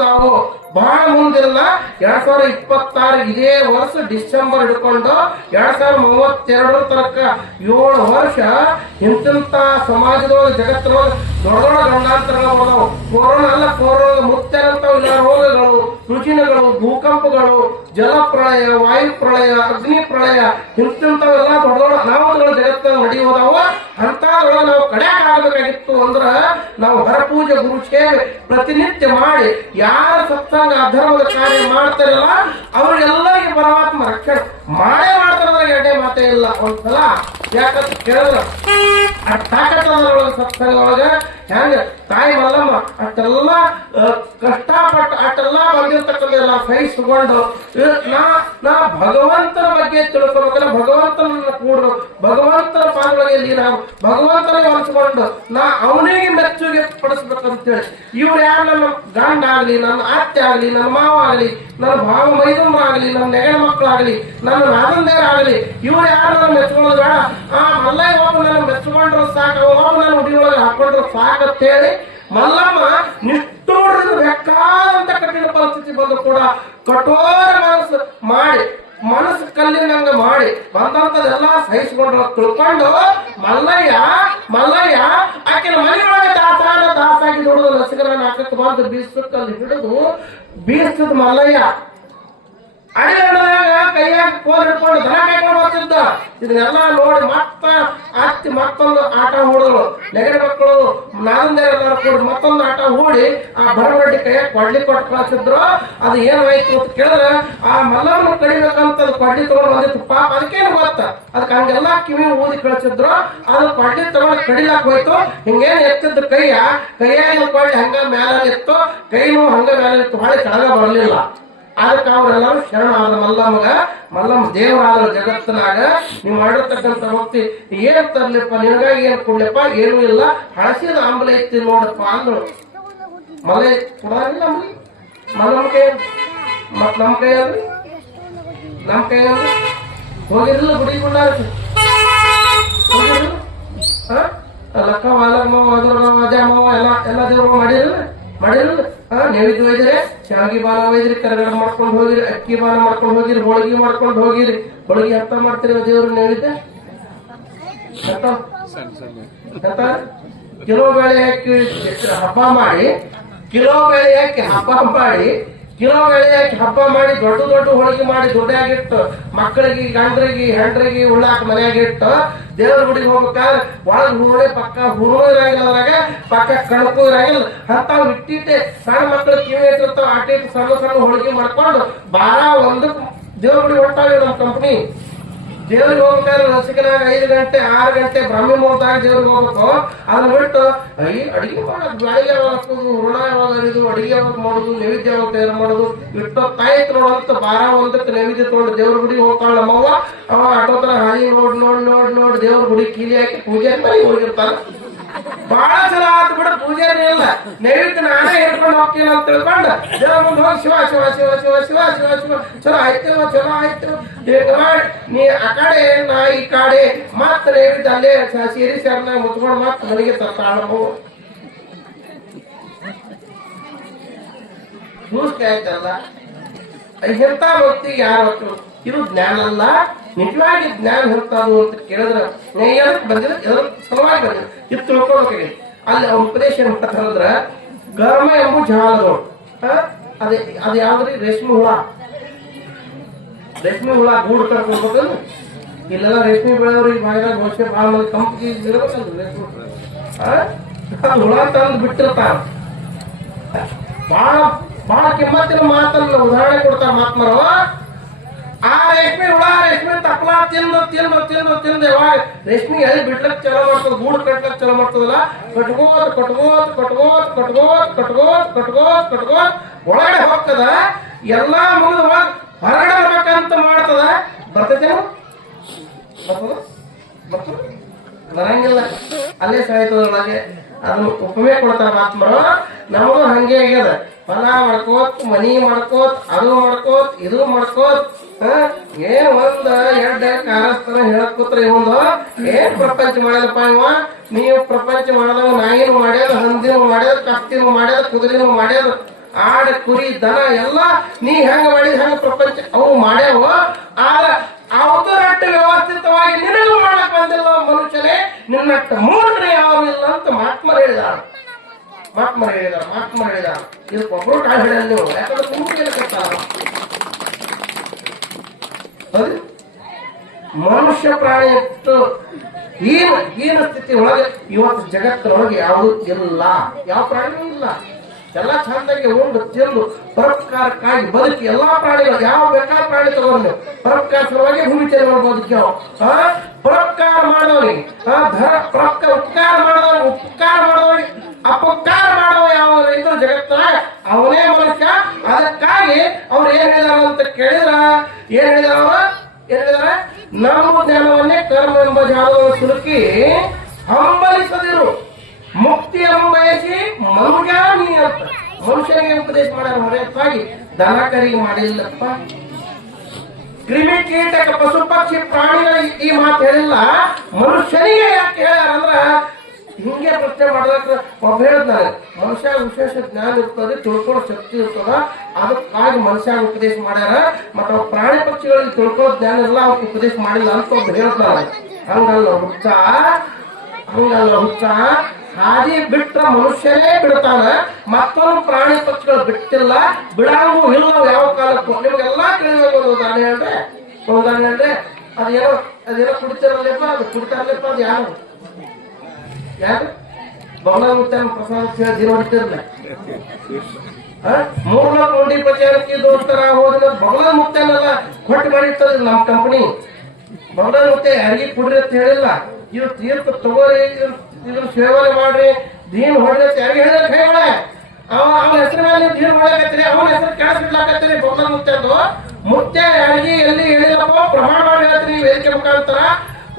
ನಾವು ಬಹಳ ಮುಂದಿಲ್ಲ ಎರಡ್ ಸಾವಿರ ಇಪ್ಪತ್ತಾರು ಇದೇ ವರ್ಷ ಡಿಸೆಂಬರ್ ಹಿಡ್ಕೊಂಡು ಎರಡ್ ಸಾವಿರದ ಮೂವತ್ತೆರಡರ ತನಕ ಏಳು ವರ್ಷ ಇಂತಿಂತ ಸಮಾಜದೊಳಗೆ, ಜಗತ್ತಿನೊಳಗೆ ದೊಡ್ಡ ದೊಡ್ಡ ಗಂಡಾಂತರಗಳು ಬರ್ತಾವ ಕೊರೋನಾ ಅಲ್ಲ, ಕೊರೋನಾ ಮುಕ್ತರಂತ ರೋಗಗಳು ರುಜಿನಗಳು ಭೂಕಂಪಗಳು, ಜಲ ಪ್ರಳಯ, ವಾಯು ಪ್ರಳಯ, ಅಗ್ನಿ ಪ್ರಳಯ ಇಂತಿಂತವೆಲ್ಲ ದೊಡ್ಡ ದೊಡ್ಡ ಅನಾಹುತಗಳು ಜಗತ್ತಿನಲ್ಲಿ ನಡೆಯುವುದಾವ ಅಂತದ್ರೊಳಗೆ ನಾವು ಕಡೆ ಆಗಬೇಕಾಗಿತ್ತು ಅಂದ್ರ ನಾವು ಹರಪೂಜೆ ಗುರು ಸೇವೆ ಪ್ರತಿನಿತ್ಯ ಮಾಡಿ ಯಾರು ಸತ್ಸಂಗ, ಅಧರ್ಮದ ಕಾರ್ಯ ಮಾಡ್ತಾರಲ್ಲ, ಅವ್ರಿಗೆಲ್ಲರಿಗೆ ಪರಮಾತ್ಮ ರಕ್ಷಣೆ ಮಾಡೇ ಮಾಡ್ತಾರ ಎರಡೇ ಮಾತೇ ಇಲ್ಲ. ಒಂದ್ಸಲ ಯಾಕಂತ ಕೇಳಿದ್ರ? ಆ ತಾಕತ್ತೊಳಗೆ ಸತ್ಸಂಗ ಒಳಗ ಹೆಂಗ? ತಾಯಿ ಮಲ್ಲಮ್ಮ, ಅಷ್ಟೆಲ್ಲ ಕಷ್ಟಪಟ್ಟು ಅಷ್ಟೆಲ್ಲ ಬಂದಿರ್ತಕ್ಕಂಥ ಎಲ್ಲ ಸಹಿಸಿಕೊಂಡು ನಾ ನಾ ಭಗವಂತನ ಬಗ್ಗೆ ತಿಳ್ಕೊಬೇಕಲ್ಲ ಭಗವಂತನ ಕೂಡ ಭಗವಂತನ ಪಾದಗಳಿಗೆ ಲೀನ ಭಗವಂತನಿಗೆ ಭಗವಂತನ ಹೊಲಿಸ್ಕೊಂಡು, ನಾ ಅವನಿಗೆ ಮೆಚ್ಚುಗೆ ಪಡಿಸ್ಬೇಕಂತೇಳಿ ಇವ್ರು ಯಾರು ನನ್ನ ಗಂಡ ಆಗ್ಲಿ ನನ್ನ ಅತ್ತೆ ಆಗ್ಲಿ ನನ್ನ ಮಾವ ಆಗ್ಲಿ ನನ್ನ ಭಾವ ಮೈದುನರಾಗ್ಲಿ ನನ್ನ ನೆಗಣ ಮಕ್ಕಳಾಗ್ಲಿ, ನನ್ನ ನಾದಂದೇರ ಆಗ್ಲಿ ಇವ್ರು ಯಾರು ನನ್ನ ಮೆಚ್ಕೊಳ್ಳೋದು ಬೇಡ. ಆ ಮಲ್ಲಯ್ಯ ಒಬ್ಬ ನನ್ನ ಮೆಚ್ಕೊಂಡ್ರ ಸಾಕು. ಒಬ್ಬ ನನ್ನ ಹುಡುಗಿಯೊಳಗೆ ಹಾಕೊಂಡ್ರು ಸಾಕಂತೇಳಿ ಮಲ್ಲಮ್ಮ ನಿಷ್ಠೂರದಿಂದ ಬೇಕಾದಂತ ಕಠಿಣ ಪರಿಸ್ಥಿತಿ ಬಂದು ಕೂಡ ಕಠೋರ ಮನಸ್ಸು ಮಾಡಿ, ಮನಸ್ಸು ಕಲ್ಲಿನಂಗ ಮಾಡಿ, ಬಂದಂತದೆಲ್ಲ ಸಹಿಸಿಕೊಂಡ್ರ ತಿಳ್ಕೊಂಡು ಮಲ್ಲಯ್ಯ ಮಲ್ಲಯ್ಯ ಆಕೆ ಮನೆಯೊಳಗೆ ದಾಸಾನ ನೋಡುವ ಲಸಿಕರ ನಾಲ್ಕಕ್ಕೆ ಬಂದು ಬೀಸಕ್ಕಲ್ಲಿ ಹಿಡಿದು ಬೀಸದ ಮಲ್ಲಯ್ಯ. ಅಡಿಗಡದಾಗ ಕೈಯಾಗ ಫೋನ್ ಹಿಡ್ಕೊಂಡು ದನ ಕಾಯ್ಕೊಂಡು ಇದನ್ನೆಲ್ಲ ನೋಡಿ ಮತ್ತ ಅತ್ತಿ ಮತ್ತೊಂದು ಆಟ ಹೂಡೋಳು ನೆಗಡಿ ಮಕ್ಕಳು ನಾದಂದೇರ ಕೂಡಿ ಮತ್ತೊಂದು ಆಟ ಹೂಡಿ ಆ ಬರವಡ್ಡಿ ಕೈಯಾಗ ಕೊಡ್ಲಿ ಕೊಟ್ಟು ಕಳ್ಸಿದ್ರು. ಅದು ಏನಾಯ್ತು ಅಂತ ಕೇಳಿದ್ರೆ ಆ ಮಲ್ಲವನ್ನು ಕಡಿಬೇಕಂತ ಅದು ಕೊಡ್ಲಿ ತಗೊಂಡು ಬಂದಿತ್ತು. ಪಾಪ ಅದಕ್ಕೇನು ಗೊತ್ತ? ಅದಕ್ಕೆ ಹಂಗೆಲ್ಲ ಕಿವಿ ಊದಿ ಕಳಿಸಿದ್ರು. ಅದು ಕೊಡ್ಲಿ ತಗೊಂಡು ಕಡಿಲಾಕ್ ಹೋಯ್ತು. ಹಿಂಗೇನು ಎತ್ತಿದ್ದು ಕೈಯ? ಕೈಯಾಗ ಕೊಡ್ಲಿ ಹಂಗ ಮೇಲೆ ಇತ್ತು. ಕೈನೂ ಹಂಗ ಮೇಲೆ ಇತ್ತು. ಹೊಳೆ ಕೆಳಗೆ ಬರಲಿಲ್ಲ. ಅದಕ್ಕೆ ಅವರೆಲ್ಲರೂ ಶರಣ ಆದ ಮಲ್ಲಮ್ಮಗ ಮಲ್ಲಮ್ಮ ದೇವರಾದ ಜಗತ್ತಿನಾಗ ನೀವು ಮಾಡಿರ್ತಕ್ಕಂಥ ಭಕ್ತಿ ಏನ್ ತರ್ಲಿಪ್ಪ? ನಿನಗಾಗಿ ಏನ್ ಕೊಡ್ಲಿಪ್ಪ? ಏನೂ ಇಲ್ಲ. ಹಳಸಿದ ಆಂಬಲೆ ಐತಿ ನೋಡಪ್ಪ ಅಂದ್ರು. ಮಲೆ ಕೊಡಲಿಲ್ಲ ಮಲ್ಲಮ್ಮ ಕೈ ಮತ್ ನಮ್ಮ ಕೈಯಲ್ಲಿ? ನಮ್ಮ ಕೈ ಅಲ್ರಿ ಹೋಗಿರಲಿಲ್ಲ ಗುಡಿ ಗುಂಡಾರಕ್ಕೆ. ಹೋಗಿರಲಿಲ್ಲ? ಲಕ್ಕ ವಾಲಮ್ಮ ಮಾವ ಅಜಾಮವ ಎಲ್ಲ ಎಲ್ಲ ದೇವ ಮಾಡಿಲ್ಲ ಮಾಡಿಲ್ಲ ಹಾ? ನೈವೇದ್ಯ ಶಾವಿಗೆ ಬಾನ ಒಯ್ದಿರಿ ಕರಗಡ ಮಾಡ್ಕೊಂಡು ಹೋಗಿರಿ, ಅಕ್ಕಿ ಬಾನ ಮಾಡ್ಕೊಂಡು ಹೋಗಿರಿ, ಹೋಳಿಗೆ ಮಾಡ್ಕೊಂಡು ಹೋಗಿರಿ. ಹೋಳಿಗೆ ಹತ್ತ ಮಾಡ್ತೀರಿ ದೇವ್ರ ನೈವೇದ್ಯ ಎಂತ ಎಂತ ಕಿಲೋ ಬೇಳೆ ಹಾಕಿ ಹಬ್ಬ ಮಾಡಿ, ಕಿಲೋ ಬೇಳೆ ಹಾಕಿ ಹಬ್ಬ ಮಾಡಿ ಹಾಕಿ ಹಬ್ಬ ಮಾಡಿ ದೊಡ್ಡ ದೊಡ್ಡ ಹೋಳಿಗೆ ಮಾಡಿ ದುಡ್ಡಾಗಿಟ್ಟು ಮಕ್ಕಳಿಗೆ, ಗಂಡ್ರಿಗೆ, ಹೆಂಡ್ರಿಗೆ ಉಳ್ಳಾಕ ಮನೆಯಾಗಿಟ್ಟು ದೇವ್ರ ಗುಡಿಗೆ ಹೋಗ್ಬೇಕಾದ್ರೆ ಒಳಗೆ ಹೂರಣೆ ಪಕ್ಕ ಹುರುಳು ಇರಂಗಿಲ್ಲ ಪಕ್ಕ ಕಣಕು ಇರಂಗಿಲ್ಲ. ಅಂತಾವ್ ಇಟ್ಟಿಟ್ಟೆ ಸಣ್ಣ ಮಕ್ಕಳು ಕಿವಿ ಇಟ್ಟಿರ್ತಾವ ಆಟ ಇಟ್ಟು ಸಣ್ಣ ಸಣ್ಣ ಹೋಳಿಗೆ ಮಾಡ್ಕೊಂಡು ಬಾರ ಒಂದು ದೇವ್ರ ಗುಡಿ ಹೊಂಟಾವೆ ನಮ್ಮ ಕಂಪ್ನಿ ದೇವ್ರಿಗೆ ಹೋಗ್ತಾರೆ, ರಸಿಕನಾಗ ಐದು ಗಂಟೆ, ಆರು ಗಂಟೆ, ಬ್ರಹ್ಮ ಮುಹೂರ್ತಾಗ ದೇವ್ರಿಗೆ ಹೋಗ್ಬೇಕು. ಅದನ್ನ ಬಿಟ್ಟು ಐ ಅಡಿಗೆ ಮಾಡೋದು ಯಾವಾಗ ಹಾಕೋದು ಋಣ ಯಾವಾಗ ಅರಿದು ಅಡಿಗೆ ಯಾವಾಗ ಮಾಡೋದು, ನೈವೇದ್ಯ ಯಾವಾಗ ತಯಾರು ಮಾಡೋದು ಇಷ್ಟೊತ್ತಾಯ್ತು ನೋಡಂತ ಬಾರ ಒಂದಕ್ಕೆ ನೈವೇದ್ಯ ತಗೊಂಡು ದೇವ್ರ ಗುಡಿಗೆ ಹೋಗ್ತಾಳ ನಮ್ಮವ್ವ. ಅವ ಆಟೋ ತರ ಹಾಯಿ ನೋಡ್ ನೋಡ್ ನೋಡ್ ನೋಡ್ ದೇವ್ರ ಗುಡಿ ಕೀಲಿ ಹಾಕಿ ಪೂಜೆ ಮನೆಗೆ ಹೋಗಿರ್ತಾರ ಬಹಳ ಸಲ ಆತು ಬಿಡ ಪೂಜೆ ಇಲ್ಲ. ನೈವೇದ್ಯ ನಾನೇ ಹೇಳ್ಕೊಂಡು ಹೋಗ್ತೀನಿ ಅಂತ ತಿಳ್ಕೊಂಡು ಜನ ಮುಂದೆ ಹೋಗಿ ಶಿವ ಶಿವ ಶಿವ ಶಿವ ಶಿವ ಶಿವ ಶಿವ ಚಲೋ ಆಯ್ತು ಚಲೋ ಆಯ್ತು. ಬೇಗ ಮಾಡಿ. ನೀ ಆ ಕಡೆ, ನಾ ಈ ಕಡೆ. ಮಾತ್ರ ನೈವೇದ್ಯ ಅಲ್ಲೇ ಸೀರೆ, ಸೇರ್ನ ಮುಚ್ಕೊಂಡು ಮತ್ತ ಮನೆಗೆ ದೂಸ್ಕೆ ಆಯ್ತಲ್ಲ? ಎಂತ ಭಕ್ತಿಗೆ ಯಾರು ಹೊತ್ತು? ಇದು ಜ್ಞಾನ ಅಲ್ಲ, ನಿಜವಾಗಿ ಜ್ಞಾನ ಹೇಳ್ತಾನು ಅಂತ ಕೇಳಿದ್ರೆ ನಾ ಎದಕ್ ಎಲ್ಲ ಎದ್ರ ಸಲುವಾಗಿ ಬಂದಿದೆ? ಇದು ತಿಳ್ಕೊಬೇಕಾಗಿ ಅಲ್ಲಿ ಉಪದೇಶ ಏನಂತಂದ್ರ ಗರ್ಮ ಎಂಬು ಜಾಲಗಳು. ಅದೇ, ಅದು ಯಾವ್ದ್ರಿ? ರೇಷ್ಮೆ ಹುಳ. ರೇಷ್ಮೆ ಹುಳ, ಗೂಡು ಕರ್ಕೊಂಡ್ಬೇಕಲ್ಲ ಇಲ್ಲೆಲ್ಲ ರೇಷ್ಮೆ ಬೆಳೆಯವ್ರಿಗೆ ಬಾಯಿದಾಗ ಘೋಷಣೆ ಭಾಳ ಮಂದಿ ಕಂಪ್ನಿ ಇರ್ಬೇಕಲ್ಲ ರೇಷ್ಮೆ ಹುಳ. ಆ? ಹುಳ ತಂದು ಬಿಟ್ಟಿರ್ತಾರ. ಬಹಳ ಬಹಳ ಕೆಮ್ಮತ್ತಿನ ಮಾತನ್ನ ಉದಾಹರಣೆ ಕೊಡ್ತಾರ ಮಾತ್ಮರು ಆ ರೇಷ್ಮೆ ಹುಳ ರೇಷ್ಮೆ ತಪ್ಪಲ ತಿಂದು ತಿಂದು ತಿಂದು ತಿಂದು ಯಾವಾಗ ರೇಷ್ಮೆ ಎಲ್ಲಿ ಬಿಡ್ಲಕ್ ಚಲೋ ಮಾಡ್ತದ, ಗೂಡು ಕಟ್ಲಕ್ ಚಲೋ ಮಾಡ್ತದಲ್ಲ? ಕಟ್ಕೋತ್ ಕಟ್ಕೋತ್ ಕಟ್ಕೋತ್ ಕಟ್ಕೋತ್ ಕಟ್ಕೋತ್ ಕಟ್ಕೋತ್ ಕಟ್ಕೋತ್ ಒಳಗಡೆ ಹೋಗ್ತದ, ಎಲ್ಲಾ ಮುಗಿದ ಹೊರಗಡೆ ಬರ್ಬೇಕಂತ ಮಾಡ್ತದ. ಬರ್ತೈತೆ ಬರ್ತದ? ಬರಂಗಿಲ್ಲ. ಅಲ್ಲೇ ಸಾಯ್ತದೊಳಗೆ ಅದನ್ನು ಉಪಮೆ ಕೊಡ್ತಾರ ಮಾತ್ಮರು. ನಮಗೂ ಹಂಗೆ ಆಗ್ಯದ. ಹೊಲ ಮಾಡ್ಕೋತ್, ಮನಿ ಮಾಡ್ಕೋತ್, ಅದು ಮಾಡ್ಕೋತ್, ಇದು ಮಾಡ್ಕೋತ್. ಏನ್ ಒಂದ್, ಎರಡ್ ಕಾರಸ್ಥಾನ ಹೇಳಕ್ ಕೂತ್ರ ಇವಂದು? ಏನ್ ಪ್ರಪಂಚ ಮಾಡ್ಯದಪ್ಪ ಇವ? ನೀವು ಪ್ರಪಂಚ ಮಾಡದವ, ನಾಯಿನೂ ಮಾಡ್ಯದ, ಹಂದಿನೂ ಮಾಡ್ಯದ, ಕತ್ತಿನೂ ಮಾಡ್ಯದ, ಕುದುರೆನೂ ಮಾಡ್ಯದ, ಆಡ, ಕುರಿ, ದನ ಎಲ್ಲ ನೀ ಹೆಂಗ ಮಾಡಿದ, ಹೆಂಗ ಪ್ರಪಂಚ ಅವು ಮಾಡ್ಯಾವ? ಆದ ರಟ್ಟ ವ್ಯವಸ್ಥಿತವಾಗಿ ನಿನಗೂ ಮಾಡಕ್ ಬಂದಿಲ್ಲ ಮನುಷ್ಯನೇ ನಿನ್ನ ಮೂರನೇ ಯಾರು ಇಲ್ಲ ಅಂತ ಮಹಾತ್ಮ ಹೇಳಿದಾರ. ಮಹಾತ್ಮ ಹೇಳಿದಾರ ಮಹಾತ್ಮ ಹೇಳಿದಾರ. ಇದಕ್ಕೆ ಒಬ್ಬರು ಕಾಳು ಹೇಳಲ್ಲ ನೀವು, ಯಾಕಂದ್ರೆ ತುಂಬ ಹೌದು ಮನುಷ್ಯ ಪ್ರಾಣಿ ಎಷ್ಟು ಹೀನ ಹೀನ ಸ್ಥಿತಿ ಒಳಗೆ ಇವತ್ತು ಜಗತ್ತಿನೊಳಗೆ ಯಾವುದು ಇಲ್ಲ. ಯಾವ ಪ್ರಾಣಿಯೂ ಇಲ್ಲ. ಎಲ್ಲ ಚಂದಾಗಿ ಉಂಡು, ತಿಂದು, ಪರೋಪಕಾರಕ್ಕಾಗಿ ಬದುಕಿ ಎಲ್ಲಾ ಪ್ರಾಣಿಗಳು ಯಾವ ಬೇಕಾದ ಪ್ರಾಣಿ ತಗೊಂಡು ಪರೋಪಕಾರ ಸಲುವಾಗಿ ಭೂಮಿ ಚೇರ್ ಬದುಕ್ಯಾವ ಆ? ಪರೋಪಕಾರ ಧರ ಪರೋಪಕಾರ ಉಪಕಾರ ಮಾಡಿದವನಿಗೆ ಉಪಕಾರ ಮಾಡಿದವನಿಗೆ ಅಪಕಾರ ಮಾಡುವ ಯಾವ ರೈತರು ಜಗತ್ತಿನ ಅವನೇ ಮನುಷ್ಯ. ಅದಕ್ಕಾಗಿ ಅವ್ರು ಏನ್ ಹೇಳಿದಾರ ಅಂತ ಕೇಳಿದ್ರ? ಏನ್ ಹೇಳಿದಾರ? ಕರ್ಮ ಎಂಬ ಜಾಲವನ್ನು ಸಿಲುಕಿ ಹಂಬಲಿಸದಿರು. ಮುಕ್ತಿ ಬಯಸಿ ಮನುಜ ಅಂತ. ಮನುಷ್ಯನಿಗೆ ಉಪದೇಶ ಮಾಡ್ಯಾರ ಹೊರತಾಗಿ ದನಕರಿ ಮಾಡಿಲ್ಲಪ್ಪ. ಕ್ರಿಮಿ ಕೀಟಕ ಪಶು ಪಕ್ಷಿ ಪ್ರಾಣಿಗಳಿಗೆ ಈ ಮಾತು ಹೇಳಿಲ್ಲ. ಮನುಷ್ಯನಿಗೆ ಯಾಕೆ ಹೇಳ್ಯಾರ ಅಂದ್ರ ಹಿಂಗೆ ಪ್ರಶ್ನೆ ಮಾಡಿದಾಗ ಒಬ್ಬ ಹೇಳ್ತಾನೆ ಮನುಷ್ಯ ವಿಶೇಷ ಜ್ಞಾನ ಇರ್ತದೆ, ತಿಳ್ಕೊಳ್ಳೋ ಶಕ್ತಿ ಇರ್ತದ, ಅದಕ್ಕಾಗಿ ಮನುಷ್ಯ ಉಪದೇಶ ಮಾಡ್ಯಾರ. ಮತ್ತು ಪ್ರಾಣಿ ಪಕ್ಷಿಗಳಿಗೆ ತಿಳ್ಕೊಳ್ಳೋ ಜ್ಞಾನ ಎಲ್ಲ ಅವ್ಕೆ ಉಪದೇಶ ಮಾಡಿಲ್ಲ ಅಂತ ಒಬ್ಬ ಹೇಳ್ತಾರೆ ಹಂಗಲ್ಲ ಹುಚ್ಚ ಹಂಗಲ್ಲ ಹುಚ್ಚ. ಹಾದಿ ಬಿಟ್ರ ಮನುಷ್ಯನೇ ಬಿಡ್ತಾನ. ಮತ್ತೊಂದು ಪ್ರಾಣಿ ಪಕ್ಷಿಗಳು ಬಿಟ್ಟಿಲ್ಲ, ಬಿಡಂಗೂ ಇಲ್ಲ ಯಾವ ಕಾಲಕ್ಕೂ. ನಿಮ್ಗೆಲ್ಲಾ ಒಂದು ಉದಾಹರಣೆ ಹೇಳ್ರೆ ಒಂದು ಹೇಳ್ರೆ ಅದೇನೋ ಅದೇನೋ ಕುಡಿತಾರಲ್ಲಪ್ಪ, ಅದು ಕುಡಿತಾರಲ್ಲಪ್ಪ, ಅದು ಯಾರು? ಯಾರು? ಮುತ್ತ ಪ್ರಸಾದ ಜೀವ ಹೊಡಿತಿರಲ್ಲ ಮೂರ್ನಾಲ್ಕು ಮಂದಿ ಪ್ರಚಾರಕ್ಕೆ ದೋಸ್ತರ ಹೋದ್ರೆ ಬಹಳ ಮುತ್ತನೆಲ್ಲ ಕೊಟ್ಟು ಮಾಡಿರ್ತದ ನಮ್ಮ ಕಂಪನಿ ಬಹಳ ಮುತ್ತೆ ಯಾರಿಗೆ ಕುಡ್ರಿ ಅಂತ ಹೇಳಿಲ್ಲ. ಇದು ತೀರ್ಪು ತಗೋರಿ ಇದ್ರ ಸೇವನೆ ಮಾಡ್ರಿ. ದೀನ್ ಹೊಡೆದ ಯಾರಿಗೆ ಹೇಳಿದ್ರೆ ಕೈಗೊಳ್ಳೆ ಅವ ಅವನ ಹೆಸರು ಮೇಲೆ ದೀನ್ ಮಾಡಕತ್ತೀರಿ ಅವನ ಹೆಸರು ಕೆಳಸಿಡ್ಲಾಕತ್ತೀರಿ ಬಹಳ ಅದು ಮುತ್ತೆ ಯಾರಿಗೆ ಎಲ್ಲಿ ಹೇಳಿಲ್ಲಪ್ಪ ಪ್ರಮಾಣ ಮಾಡಿ ಹೇಳ್ತೀನಿ ವೇದಿಕೆ ಮುಖಾಂತರ.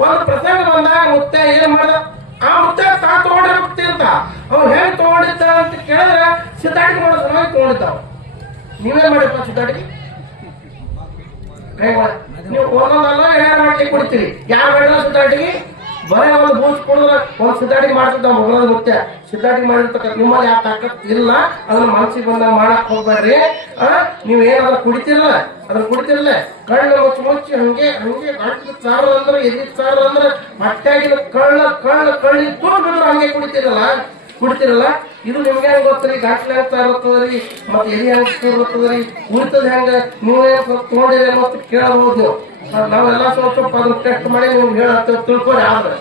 ಒಂದು ಪ್ರಸಂಗ ಬಂದಾಗ ಮುತ್ತೆ ಏನ್ ಮಾಡ್ದ? ಆ ಮುತ್ತೆ ತಾ ತಗೊಂಡಿರೋ ಅಂತ. ಅವ್ರು ಹೆಂಗ್ ತಗೊಂಡಿದ್ದ ಅಂತ ಕೇಳಿದ್ರೆ ಸಿದ್ಧಾಟಿಕೆ ಮಾಡೋ ಸಲುವಾಗಿ ತಗೊಂಡಿದ್ದಾವ. ನೀವೇನ್ ಮಾಡಿಪ್ಪ ಮಾಡ- ನೀವು ಒಂದೊಂದಲ್ಲ ಎರಡು ಮಾಡ್ಲಿಕ್ಕೆ ಕೊಡ್ತೀರಿ. ಯಾವ ಮಾಡಿಲ್ಲ ಸಿದ್ಧಾಟಿಗೆ ಬರೀ ಅವ್ರು ಬೂಸ್ ಕುಡಿದ್ರೆ ಒಂದು ಸಿದ್ಧಾಟಿಗೆ ಮಾಡ್ತಿದ್ದ ಮಗಳ ನೃತ್ಯ ಸಿದ್ಧಾಟಿಗೆ ಮಾಡಿರ್ತಕ್ಕ ನಿಮ್ಮಲ್ಲಿ ಯಾವ ತಾಕತ್ ಇಲ್ಲ. ಅದನ್ನ ಮನಸ್ಸಿಗೆ ಬಂದ ಮಾಡಕ್ ಹೋಗ್ಬೇಡ್ರಿ. ನೀವು ಏನಾದ್ರು ಕುಡಿತಿರಲ್ಲ ಅದನ್ನ ಕುಡಿತಿರಲ್ಲ? ಕಳ್ಳ ಮುಚ್ಚಿ ಮುಚ್ಚಿ ಹಂಗೆ ಹಂಗೆ ಗಂಟು ಸಾರ ಅಂದ್ರೆ ಎದಿ ಸಾರ ಅಂದ್ರೆ ಮಟ್ಟಾಗಿನ ಕಳ್ಳ ಕಳ್ಳ ಕಳ್ಳಿ ತುಂಬಿದ್ರೆ ಹಂಗೆ ಕುಡಿತಿರಲ್ಲ? ಕುಡ್ತಿರಲ್ಲ? ಇದು ನಿಮ್ಗೆ ಹೆಂಗ್ ಗೊತ್ತ್ರಿ ಗಾಟ್ಲೆ ಅಂತ ಇರ್ತದ್ರಿ ಮತ್ತೆ ಎಲ್ಲಿ ಹೆಂಗ್ ಇರುತ್ತದ್ರಿ ಉಳಿತದ ಹೆಂಗ? ನೀವೇ ತಗೊಂಡಿರಿ ಅಂತ ಕೇಳಬಹುದು ನೀವು. ನಾವೆಲ್ಲ ಸ್ವಲ್ಪ ಸ್ವಲ್ಪ ಅದನ್ನ ಟೆಸ್ಟ್ ಮಾಡಿ ನಿಮ್ಗೆ ಹೇಳ ತಿಳ್ಕೊರಿ ಆದ್ರೆ?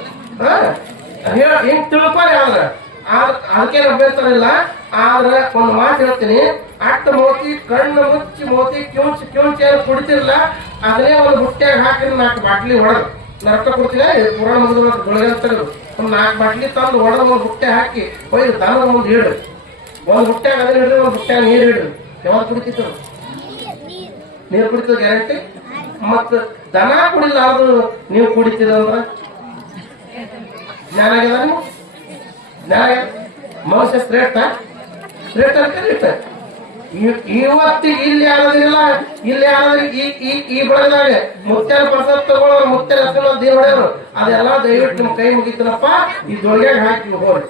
ಹೇಳ, ಹಿಂಗ್ ತಿಳ್ಕೊರಿ ಆದ್ರೆ. ಅದಕ್ಕೆ ಅಭ್ಯಂತರ ಇಲ್ಲ ಆದ್ರೆ, ಒಂದು ಮಾತು ಹೇಳ್ತೀನಿ. ಅಟ್ಟ ಮೋತಿ, ಕಣ್ಣು ಮುಚ್ಚಿ ಮೋತಿ ಕ್ಯೂಂಚ್ ಕ್ಯೂಂಚ್ ಏನು ಕುಡಿತಿರ್ಲ, ಅದನ್ನೇ ಒಂದು ಹುಟ್ಟೆ ಹಾಕಿ ನಾಲ್ಕು ಬಾಟ್ಲಿ ಹೊಡೆದು. ನರಕ ಕೊಡ್ತೀನಿ ಪುರಾಣ ಮುಗಿದ ಗುಳಗ ತೆಗೆದು ಒಂದು ನಾಲ್ಕು ಬಾಟ್ಲಿ ತಂದು ಹೊಡೆದು ಒಂದು ಹುಟ್ಟೆ ಹಾಕಿ ಒಯ್ದು ದನದ ಮುಂದೆ ಹಿಡು. ಒಂದು ಹುಟ್ಟ್ಯಾಗ ಅದನ್ನ ಹಿಡಿದು, ಒಂದು ಹುಟ್ಟ್ಯಾಗ ನೀರು ಹಿಡಿದು. ಯಾವಾಗ ಕುಡಿತಿತ್ತು? ನೀರು ಕುಡಿತದ ಗ್ಯಾರಂಟಿ? ಮತ್ತು ದನ ಕುಡಿಲ್ಲ ಅದು ನೀವು ಕುಡಿತೀರ ಅಂದ್ರ? ಜ್ಞಾನ ಆಗ್ಯದ ಜ್ಞಾನ? ಮನುಷ್ಯ ಶ್ರೇಷ್ಠ? ಶ್ರೇಷ್ಠ ಕರೀತ ಇವತ್ತಿಗೆ ಇಲ್ಲಿ ಯಾರದಿಲ್ಲ ಇಲ್ಲಿ ಆಗೋದ್ರೆ ಈ ಈ ಈ ಬಳಗದಾಗ ಮುತ್ಯಾನ ಪ್ರಸಾದ ತಗೊಳ್ಳೋರು ಮುತ್ಯಾನ ಹಸ್ಕೊಂಡು ದೇವ್ ಹೊಡೆಯೋರು, ಅದೆಲ್ಲ ದಯವಿಟ್ಟು ನಮ್ಮ ಕೈ ಮುಗಿತನಪ್ಪ. ಈ ದೊಳಗ್ಯಾಗ ಹಾಕಿ ಹೋರಿ.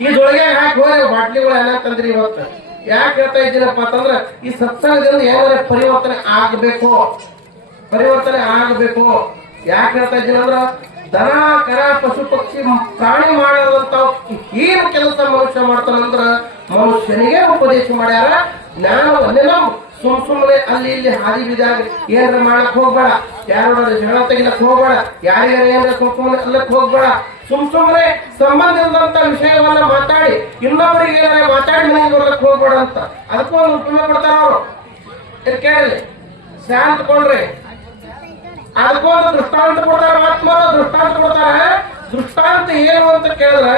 ಈ ದೊಳಗ್ಯಾಗ ಹಾಕಿ ಹೋರಿ ಬಾಟ್ಲಿಗಳು ಎಲ್ಲ ತಂದ್ರಿ ಇವತ್ತು. ಯಾಕೆ ಹೇಳ್ತಾ ಇದ್ದೀನಪ್ಪ ಅಂತಂದ್ರೆ, ಈ ಸತ್ಸಂಗದಿಂದ ಏನಾದ್ರೆ ಪರಿವರ್ತನೆ ಆಗಬೇಕು. ಪರಿವರ್ತನೆ ಆಗಬೇಕು. ಯಾಕೆ ಹೇಳ್ತಾ ಇದ್ದೀನಿ ಅಂದ್ರ ದನ, ಕರ, ಪಶು, ಪಕ್ಷಿ, ಪ್ರಾಣಿ ಮಾಡೋದಂತ ಏನು ಕೆಲಸ ಮನುಷ್ಯ ಮಾಡ್ತಾನಂದ್ರ ಮನುಷ್ಯನಿಗೆ ಉಪದೇಶ ಮಾಡ್ಯಾರ. ನಾನು ಒಂದಿನ ಸುಮ್ ಸುಮ್ಮನೆ ಅಲ್ಲಿ ಇಲ್ಲಿ ಹಾದಿ ಬಿದ್ದಾಗ ಏನಾರ ಮಾಡಕ್ ಹೋಗ್ಬೇಡ. ಯಾರೋಡ ಜಗಳ ತೆಗಿಲಕ್ ಹೋಗ್ಬೇಡ. ಯಾರ್ಯಾರ ಏನಾರ ಸುಮ್ ಸುಮ್ಮನೆ ಅಲ್ಲಕ್ ಹೋಗ್ಬೇಡ. ಸುಮ್ ಸುಮ್ಮನೆ ಸಂಬಂಧ ಇಲ್ಲದಂತ ವಿಷಯವನ್ನ ಮಾತಾಡಿ. ಇನ್ನೊಬ್ಬರಿಗೆ ಏನಾರ ಮಾತಾಡಿ ಮನೆಗೆ ಬರ್ಲಕ್ ಹೋಗ್ಬೇಡ ಅಂತ. ಅದಕ್ಕೂ ಒಂದು ಉಪಯೋಗ ಕೊಡ್ತಾರ ಅವರು. ಕೇಳಲಿ ಶಾಂತ ಅದಕ್ಕೂ ಒಂದು ದೃಷ್ಟಾಂತ ಕೊಡ್ತಾರ. ಆತ್ಮರು ದೃಷ್ಟಾಂತ ಕೊಡ್ತಾರ. ದೃಷ್ಟಾಂತ ಏನು ಅಂತ ಕೇಳಿದ್ರೆ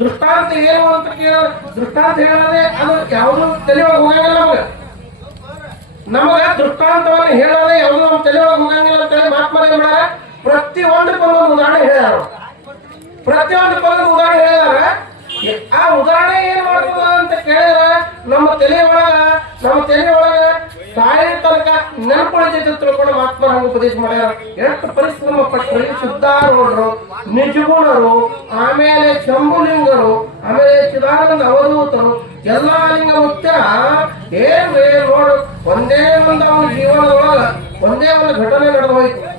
ದೃಷ್ಟಾಂತ ಏನು ಅಂತ ಕೇಳ ದೃಷ್ಟಾಂತ ಹೇಳದೆ ಅದು ಯಾವುದು ತಲೆಯೊಳಗೆ ಹೋಗಂಗಿಲ್ಲ ನಮಗೆ. ನಮಗ ದೃಷ್ಟಾಂತವನ್ನು ಹೇಳೋದೇ ಯಾವುದು ನಮ್ಮ ತಲೆಯೊಳಗೆ ಹೋಗಂಗಿಲ್ಲ ಅಂತ ಹೇಳಿ ಮಹಾತ್ಮರೇ ಮಾಡ್ಯಾರ ಪ್ರತಿ ಒಂದಕ್ಕೊಂದೊಂದು ಉದಾಹರಣೆ ಹೇಳ್ಯಾರ ಪದ ಉದಾಹರಣೆ ಹೇಳ್ಯಾರ. ಆ ಉದಾಹರಣೆ ಏನ್ ಮಾಡ್ತದ ಅಂತ ಕೇಳಿದ್ರ, ನಮ್ಮ ತಲೆಯೊಳಗ ನಮ್ಮ ತಲೆಯೊಳಗ ಸಾಯ ತನಕ ನೆನಪುಳಿತೈತೆ ಜೊತೆ ತಿಳ್ಕೊಂಡು ಮಹಾತ್ಮರ ಹಂಗ ಉಪದೇಶ ಮಾಡ್ಯಾರ. ಎಷ್ಟು ಪರಿಶ್ರಮ ಪಟ್ಟರು ಶುದ್ಧಾರೂಢರು, ನಿಜಗುಣರು, ಆಮೇಲೆ ಶಂಭುಲಿಂಗರು ಆಮೇಲೆ ಚಿದಾನಂದ ಅವಧೂತರು, ಎಲ್ಲಾ ಲಿಂಗ ಮುತ್ಯ ಏನ್ ನೋಡು, ಒಂದೇ ಒಂದು ಅವನ ಜೀವನದೊಳಗ ಒಂದೇ ಒಂದು ಘಟನೆ ನಡೆದು ಹೋಯ್ತು